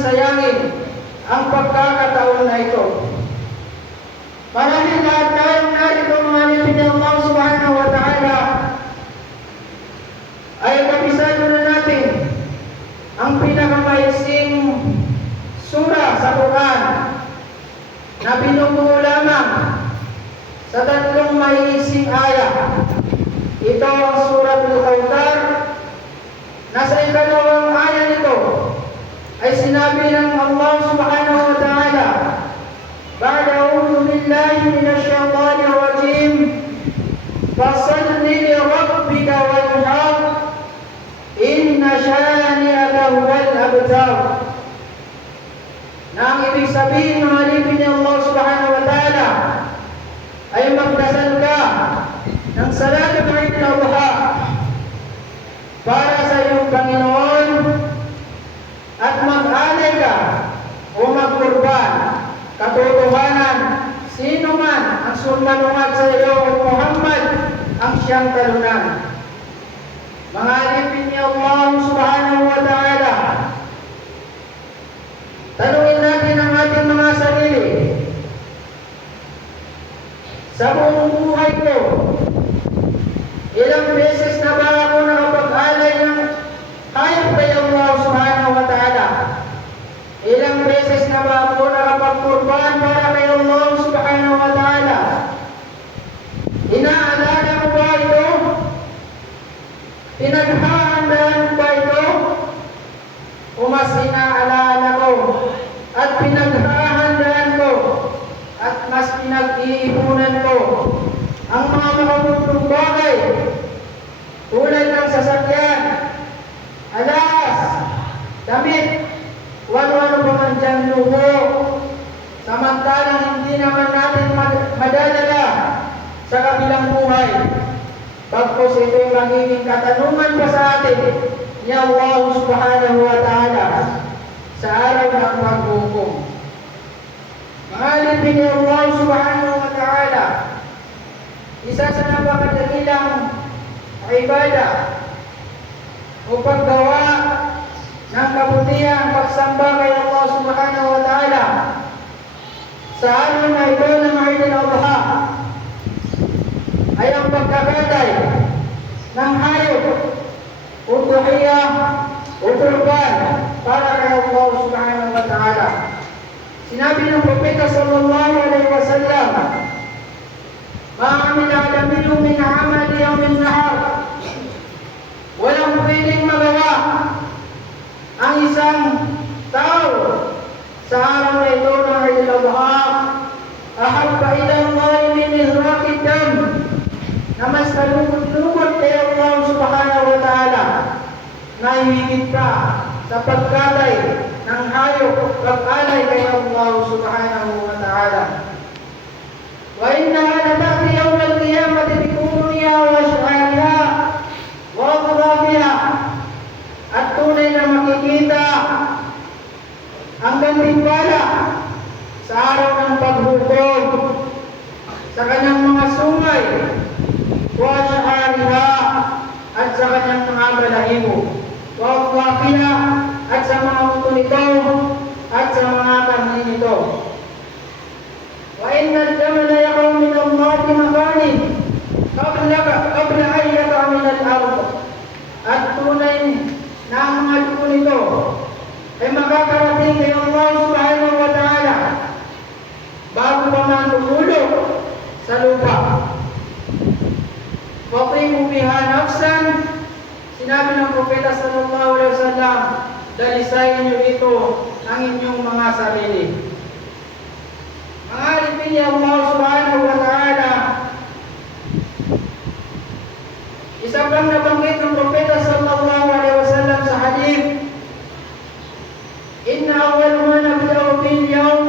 sayangin ang pagkakataon na ito. Marahil lahat tayong narito mga alipin ng Allah subhanahu wa ta'ala ay kabisado na natin ang pinakamaiksing sura sa Quran na binubuo lamang sa 3 maiiksing aya. Ito ang Suratul Kautsar. Nasa ikalawang aya nito ay sinabi ng Allah subhanahu wa ta'ala, "Ba'da a'udhu billahi minash shaitanir rajim, fasalli li rabbika wanhar, inna shani'aka huwal abtar." Na ang ibig sabihin ng alipin ni Allah subhanahu wa ta'ala ay magdasal ka ng salat ng Eid al-Adha para sa iyong Panginoon at mag-alay ka o magkurban. Katotohanan, sino man ang sumalungat sa iyo o Muhammad ang siyang talunan. Mga alipin ni Allah subhanahu wa ta'ala, tanungin natin ang ating mga sarili. Sa buong buhay ko, ilang beses na ba ako nakapag-alay ng hayop kay Allah subhanahu wa ta'ala? Ilang beses na ba ako nakapag-kurban para kay Allah subhanahu wa ta'ala? Inaalala ko ba ito? Pinaghahandaan ko ba ito? O mas inaalala ko at pinaghahandaan ko at mas pinag-iipunan ko ang mga makabutong bagay tulad ng sasakyan, alas, damit, wano-ano pa man dyan luho, samantalang hindi naman natin madadala sa kabilang buhay. Pagkos ito'y magiging katanungan pa sa atin ni Allah subhanahu wa ta'ala sa araw ng paghukom. Mga alipin ni Allah subhanahu wa ta'ala, isa sa napakadakilang ibadah o paggawa ng kabutihan, pagsamba kay Allah subhanahu wa ta'ala sa araw na ito ng Eid al-Adha ay ang pagkakatay ng hayop o duhiyah o kurban para kay Allah subhanahu wa ta'ala. Sinabi ng Propeta sallallahu alaihi wasallam, "Ma 'amila adamiyun min 'amali yawmin nahar." Walang pwedeng magawa ang isang tao sa araw na ito ng Eid al-Adha ahabba ila Allah min ihraqid dam, na mas kalungkot kay Allah subhanahu wa ta'ala na higit pa sa pagkatay ng hayop pag-alay kay Allah subhanahu wa ta'ala. Wa innaha lata'ti yawm al-qiyamati bi quruniha wa ash'ariha wa aqrabiha. At tunay na makikita ang gantimpala sa araw ng paghukom sa kanyang mga sungay, wa ash'ariha, at sa kanyang mga balahibo, wa aqrabiha, at sa mga uto nito, at sa mga karni nito. Wa inna al-dama la yaqaw min al-mati makanin qabla an yaqa min al-ard. At tunay na ang mga dugo nito ay makakarating kay Allah subhanahu wa ta'ala bago pa man tumulog sa lupa. Waqimu biha nafsan, sinabi ng Propeta sallallahu alaihi wasallam, dalisayin niyo ito ang inyong mga sarili. Ang alipin ni Allah subhanahu wa ta'ala, isa pang nabanggit ng Propeta sallallahu alaihi wasallam sa hadith, "Inna awwal ma nabda'u bil yawm,"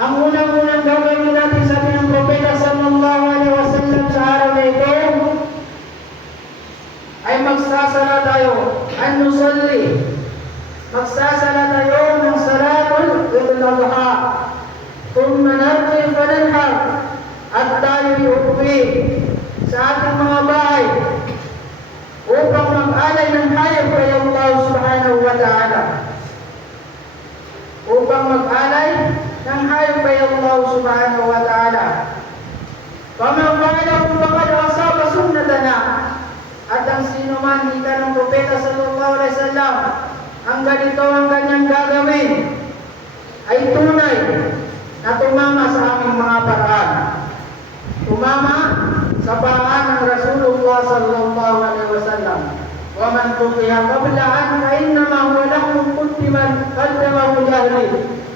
ang unang-unang gagawin natin, sabi ng Propeta sallallahu alaihi wasallam, sa araw na ito ay magsasala tayo, an nusalli, magsasala tayo ng salatul Adha, thumma narji fananhar, at tayo iuwi sa ating mga bahay upang mag-alay ng hayop kay Allah subhanahu wa ta'ala. upang mag-alay ng hayop kay Allah subhanahu wa ta'ala. Faman fa'alahu faqad asaba sunnatana. At ang sino man ika ng Propeta sallallahu alaihi wasallam ang ganito ang kanyang gagawin ay tunay na tumama sa aming mga paraan. Tumama sa paraan ng Rasulullah sallallahu alaihi wasallam. Wa man tuqiya qablaan fa innama huwa lahu qaddiman qaddamahu jahli.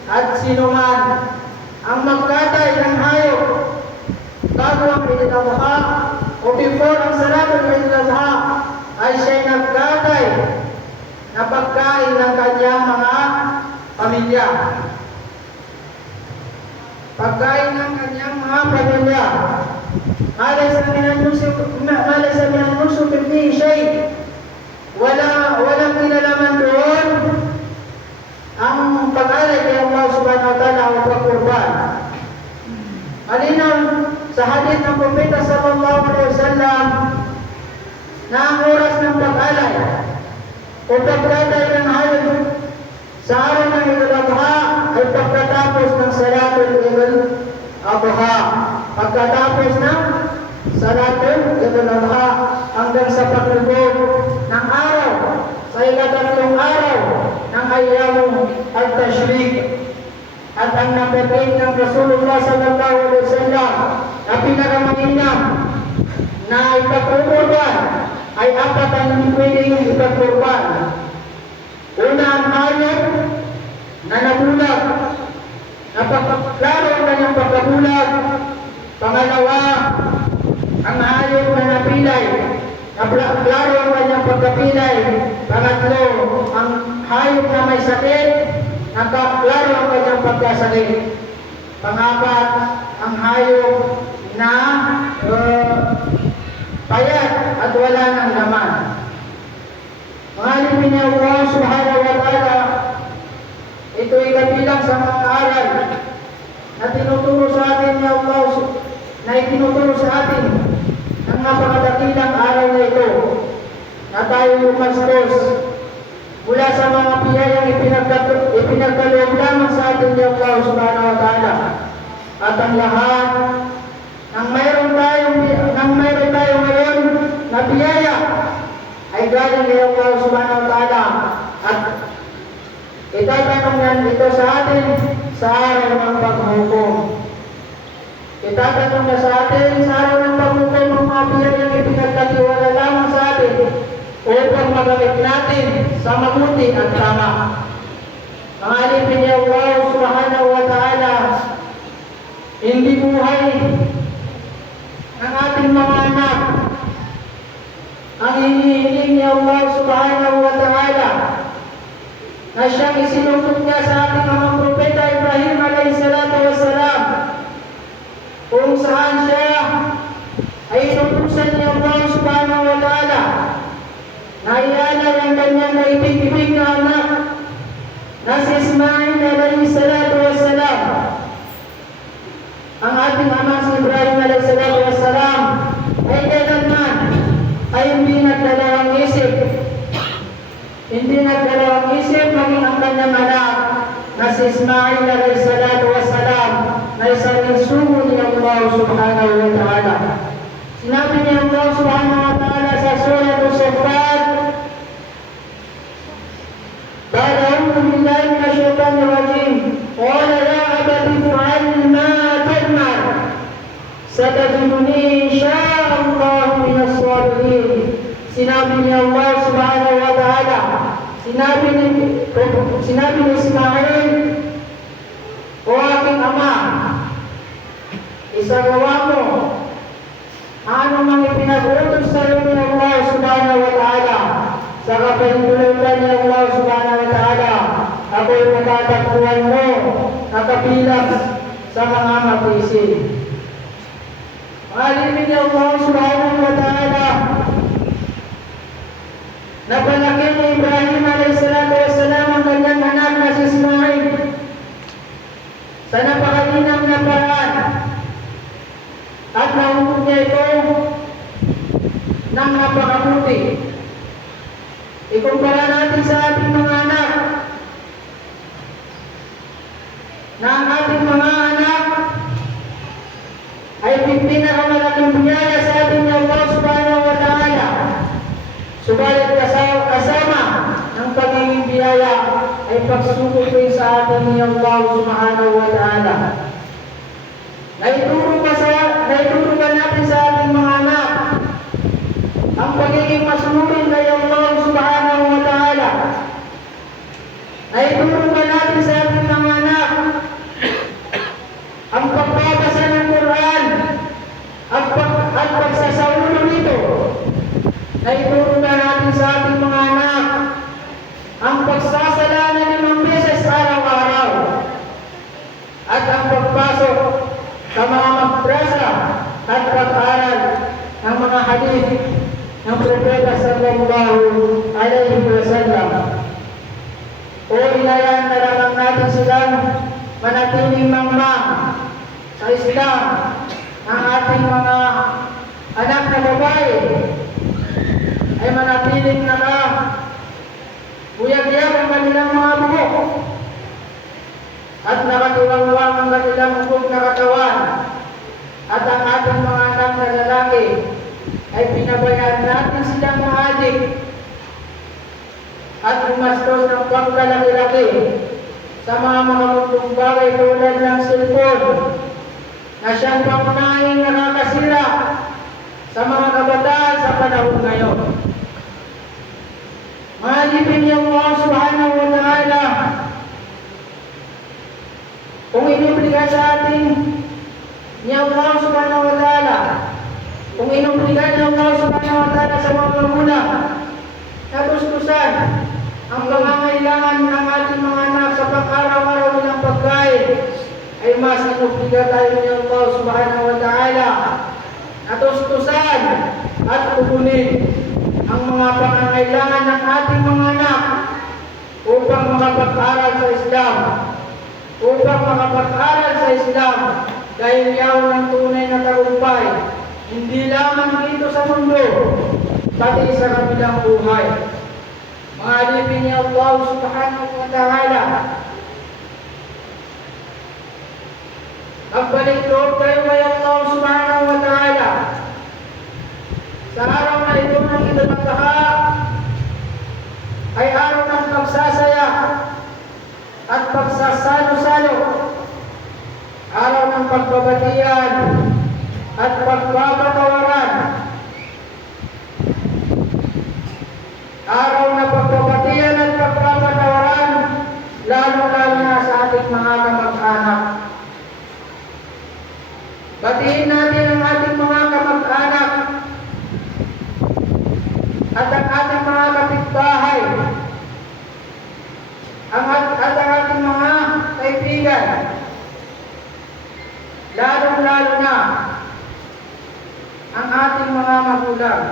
At sino man ang magkatay ng hayop bago ang Eid al-Adha o before ang salatul Eid al-Adha ay siya'y nagkatay na pagkain ng kanyang mga pamilya. Pagkain ng kanyang mga pamilya. Malaysa minang nusuk fi shay. Walang kinalaman doon ang pag-alay kay Allah subhanahu wa ta'ala o pagkurban. Malinaw sa hadith ng Propeta sallallahu alaihi wasallam na ang oras ng pag-alay o pagkatay ng hayop sa araw ng Eid al-Adha ay pagkatapos ng salatul Eid al-Adha. Pagkatapos ng salatul Eid al-Adha hanggang sa paglubog ng araw sa ikatatlong araw ng ayyamul at-tashrik. At ang nabatiin ng Rasulullah sallallahu alaihi wasallam na pinakamainam na ipagkurban ay apat ang hindi pwedeng ipagkurban. Una, ang hayop na nabulag, klaro ang kanyang pagkabulag. Pangalawa, ang hayop na napilay, klaro ang kanyang pagkapilay. Pangatlo, ang hayop na may sakit, klaro ang kanyang pagkasakit. Pangapat, ang hayop na payat at wala ng laman. Mga alipin niya Allah subhanahu wa ta'ala, ito'y kabilang sa mga aral na tinuturo sa atin ni Allah, na itinuturo sa atin ang napakadakilang aral na ito, na tayo lumastos mula sa mga biyayang ipinagkaloob lamang sa atin ni Allah subhanahu wa ta'ala. At ang lahat ng mayroon tayo ngayon na biyaya ay galing kay Allah subhanahu wa ta'ala. At itatanong yan ito sa atin sa araw ng paghukom. Itatanong na sa atin sa araw ng paghukom ng mga biyayang ipinagkatiwala lamang sa atin upang magamit natin sa mabuti at tama. Ang alipin ni Allah subhanahu wa ta'ala, hindi buhay ng ating mga anak ang hinihiling ni Allah subhanahu wa ta'ala na siyang isinutot niya sa ating mga propeta Ibrahim alayhi salatu wassalam, kung saan siya ay inutusan ni Allah subhanahu wa ta'ala na ialay ang kanyang naibig-ibig na anak na si Ismail alayhi salatu wassalam. Ang ating ama si Ibrahim alayhi salatu wassalam ay kailanman ay hindi nagdalawang isip maging ang kanyang anak na si Ismail alayhi salatu wassalam na isang insumo ni Allah subhanahu wa ta'ala. Sinabi ni Allah subhanahu wa ta'ala sa surah As-Saffat, "Ba'da a'udhu billahi minash shaitanir rajim, qala ya abati fa'al ma tu'mar, satajiduni insya'Allahu minas sabirin." Sinabi ni Allah subhanahu wa ta'ala, sinabi ni Ismail, "O aking ama, isagawa mo ano mang ipinag-utos sa iyo ni Allah subhanahu wa ta'ala. Sa kapahintulutan ni Allah subhanahu wa ta'ala, ako'y matatakbuhan mo na kabilang sa mga matisin." Alipin ni Allah subhanahu wa ta'ala, napalaki ni Ibrahim alayhi salatu wassalam ang kanyang anak na si Ismail sa napakalinang na paraan at nahukog niya ito ng napakabuti. Ikumpara natin sa ating mga anak. ating mga anak ay pinakamalaking biyaya sa ating Allah subhanahu wa ta'ala. Subalit kasama ng pagiging biyaya ay pagsubok rin sa atin ni Allah subhanahu wa ta'ala. Naituro ba natin sa ating mga anak ang pagiging masunurin kay Allah subhanahu wa ta'ala? Naituro ba natin sa ating mga anak ang pagbabasa ng Quran at pagsasaulo nito? Naituro ba natin sa ating mga anak ang pagsasala ng 5 beses araw-araw at ang pagpasok sa mga madrasa at pag-aaral ng mga hadith ng Propeta sallallahu alaihi wasallam? O inayan na lamang natin silang manatiling mangmang sa Islam ang ating mga anak na babae ay manatiling buyag-yag ang kanilang mga buhok at nakatiwangwang ang kanilang buhok na katawan, at ang ating mga anak na lalaki ay pinabayaan natin silang maadik at gumastos ng pangkalaki-laki sa mga mundong bagay tulad ng cellphone na siyang pangunahing nakakasira sa mga kabataan sa panahon ngayon. Mahalipin niyo Allah subhanahu wa ta'ala, kung inubliga sa atin ni Allah subhanahu wa ta'ala, kung inubliga ni Allah subhanahu wa ta'ala sa mga magulang, natustusan ang pangangailangan ng ating mga anak sa pang-araw-araw nilang pagkain, ay mas inubliga tayo ni Allah subhanahu wa ta'ala natustusan at kukunin ang mga pangangailangan ng ating mga anak upang makapag-aral sa Islam, dahil yaon ang tunay na tagumpay, hindi lamang dito sa mundo, pati sa kabilang buhay. Mahalipin ni Allah subhanahu wa ta'ala, magbalik loob kayo kay Allah subhanahu wa ta'ala sa araw na ito ng Eid al-Adha, ay araw ng pagsasaya at pagsasalo-salo, araw ng pagbabatian at pagbabatawaran, araw na pagbabatian at pagbabatawaran, lalo-lalo na sa ating mga kamag-anak. Batiin natin ang ating mga kamag-anak at ang ating mga kapitbahay, at ang ating mga kaibigan, lalong-lalo na ang ating mga magulang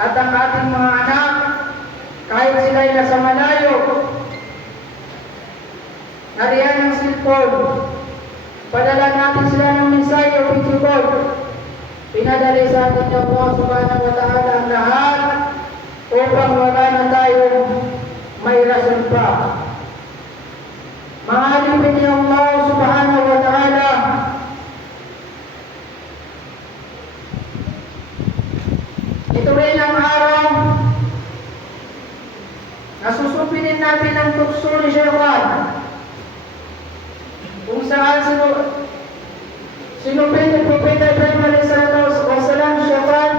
at ang ating mga anak, kahit sila'y nasa malayo. Nariyan ang cellphone, padala natin sila ng mensahe o video call. Pinadali sa atin ng Allah subhanahu wa ta'ala ang lahat upang wala na tayong may rason pa. Mahalipin niyo Allah subhanahu wa ta'ala, ito rin ang araw na susupinin natin ang tukso ni Shaytan, kung saan sinupin ni Propeta Ibrahim a.s. Shaytan,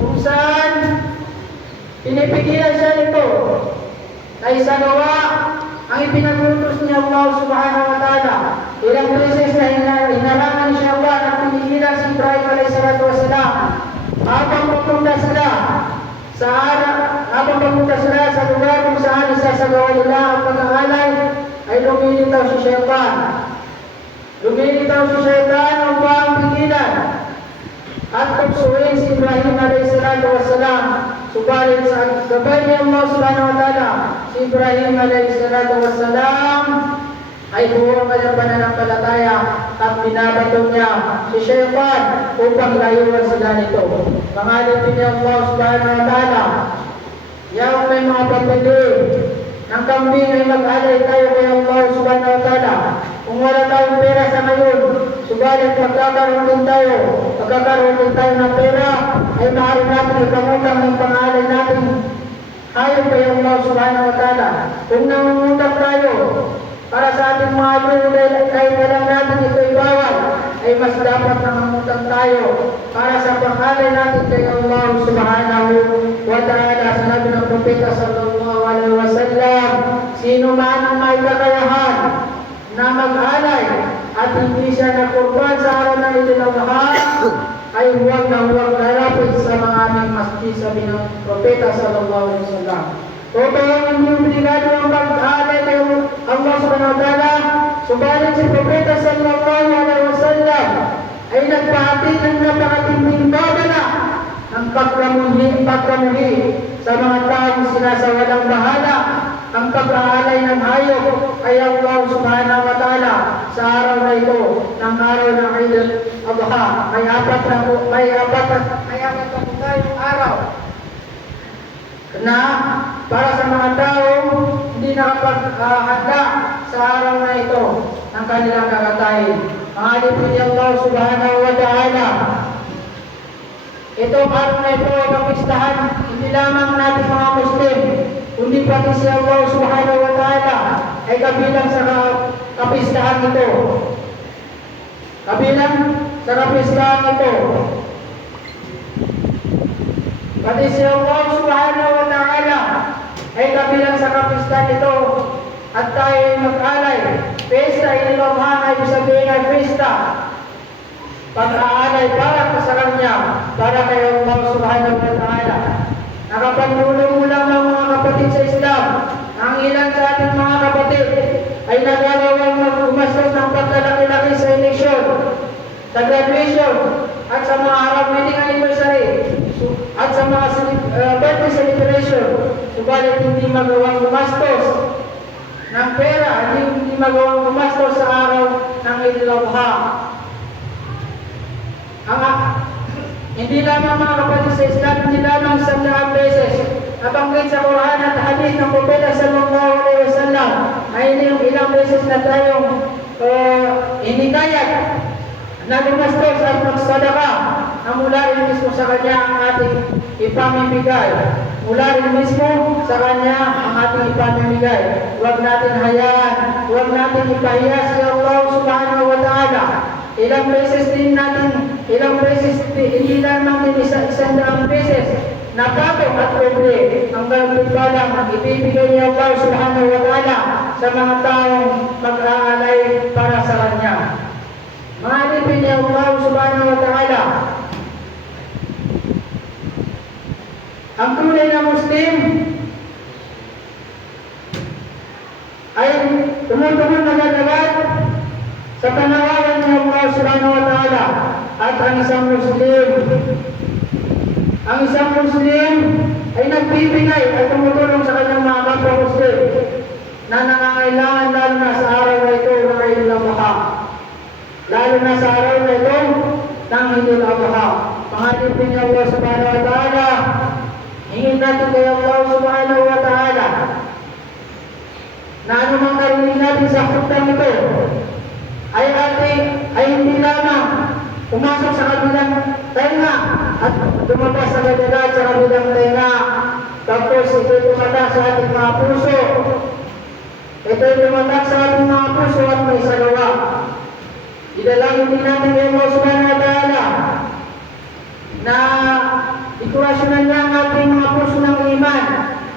kung saan pinipigilan siya nito na isagawa ang ipinagutos ni Allah subhanahu wa ta'ala. Ilang beses na hinarangan ni Allah na pinigilan si Ibrahim a.s. habang papunta sila sa lugar kung saan isasagawa nila ang pag-aalay, ay lumilitaw si Shaytan. Lumilitaw si Shaytan upang pigilan at tuksuin si Ibrahim a.s. Subalit sa gabay ni Allah subhanahu wa ta'ala, si Ibrahim a.s. ay buo ang kanyang pananampalataya at binabato niya si Shaytan upang layuan sila nito. Pangalipin ni Allah subhanahu wa ta'ala, yaong may mga pagpili ng kambing ay mag-alay tayo kay Allah subhanahu wa ta'ala. Kung wala tayong pera sa ngayon, subalit magkakaroon din tayo ng pera, ay maaari natin ikamutang ng pangalan natin ayon kay Allah subhanahu wa ta'ala. Kung nangungutang tayo para sa ating mga lulo, kahit alam natin ito bawal, ay mas dapat nangungutang tayo para sa pangalan natin kay Allah subhanahu wa ta'ala. Sinabi ng Propeta sallallahu alaihi wasallam, sino man ang may kakayahan na mag-alay at hindi siya nakurban sa araw ng Idul Adha, ay huwag lalapit sa mga aming masjid, sabi ng Propeta sallallahu alaihi wasallam. Totoo hindi obligado ang pag-alay kay Allah subhanahu wa ta'ala, subalit si Propeta sallallahu alaihi wasallam ay nagpahati ng napakatinding babala ng pagkamuhi sa mga taong sinasawalang bahala ang pag-aalay ng hayop kay Allah subhanahu wa ta'ala sa araw na ito, ng araw ng Idul Adha. May apat na po tayong araw na para sa mga taong hindi nakapaghanda sa araw na ito ng kanilang kakatayin. Mahalin po niya Allah subhanahu wa ta'ala. Itong araw na ito ay kapistahan hindi lamang natin mga Muslim, kundi pati si Allah subhanahu wa ta'ala ay kabilang sa kapistahan ito. Kabilang sa kapistahan ito. Pati si Allah subhanahu wa ta'ala ay kabilang sa kapistahan ito at tayo ay mag-alay. Pesta, Idul Adha ay ibig sabihin ay pesta. Pag-aalay para sa Kanya, para kay Allah subhanahu wa ta'ala. Nakapagtulong mo lamang mga kapatid sa Islam, ang ilan sa ating mga kapatid ay nagagawang mag-umastos ng pagkalaki-laki sa eleksyon, sa graduation, at sa mga Arab wedding anniversary, at sa mga birthday celebration. Subalit hindi magawang gumastos ng pera, hindi magawang gumastos sa araw ng Idul Adha. Hindi lamang mga kapatid sa Islam, hindi lamang 100 beses nabanggit sa Quran at hadith ng Propeta sallallahu alaihi wasallam ay ilang beses na tayong inikayat na lumastos at magsadaka na mula rin mismo sa Kanya ang ating ipamimigay. Mula rin mismo sa Kanya ang ating ipamimigay. Huwag natin hayaan, huwag natin ipahiya si Allah subhanahu wa ta'ala. Ilang beses, hindi lamang din isang beses na patong at pobre ang ganagpalang ibibigay niya Allah subhanahu wa ta'ala sa mga taong mag-aalay para sa Kanya. Mahalipin niya Allah subhanahu wa ta'ala. Ang tunay na Muslim ay tumutungon agad-agad sa panawagan ng Allah subhanahu wa ta'ala. At ang isang Muslim ay nagbibigay at tumutulong sa kanyang mga kapwa Muslim na nangangailangan lalo na sa araw na ito ng Idul Adha. Lalo na sa araw na ito ng Idul Adha. Pangalipin niya Allah subhanahu wa ta'ala. Hingin natin kay Allah subhanahu wa ta'ala na anumang narinig natin sa khutbah ito ay hindi lamang pumasok sa kabilang tenga at lumabas sa kadagat sa kabilang tenga. Tapos ito'y tumatak sa ating mga puso. Ito'y tumatak sa ating mga puso at may sagawa. Idalangin din natin kay Allah subhanahu wa ta'ala na ikurasyonan niya ang ating mga puso ng iman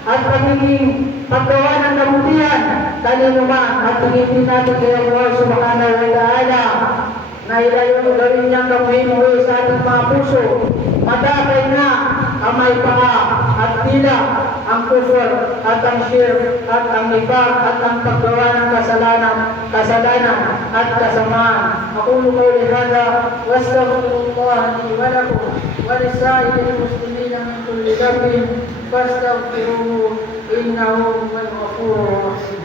at pagiging paggawa ng kabutihan, talino man, at hingin natin kay Allah subhanahu wa ta'ala na gawin niyang kamuhi-muhi sa ating mga puso. Matapay na ang may paa at tila ang kufur at ang shirk at ang nifaq at ang paggawa ng kasalanan at kasamaan. Aqulu qawli hadha wa astaghfirullah li wa lakum wa lisa'iril muslimina min kulli dhanbin fastaghfiruhu innahu huwal ghafurur rahim.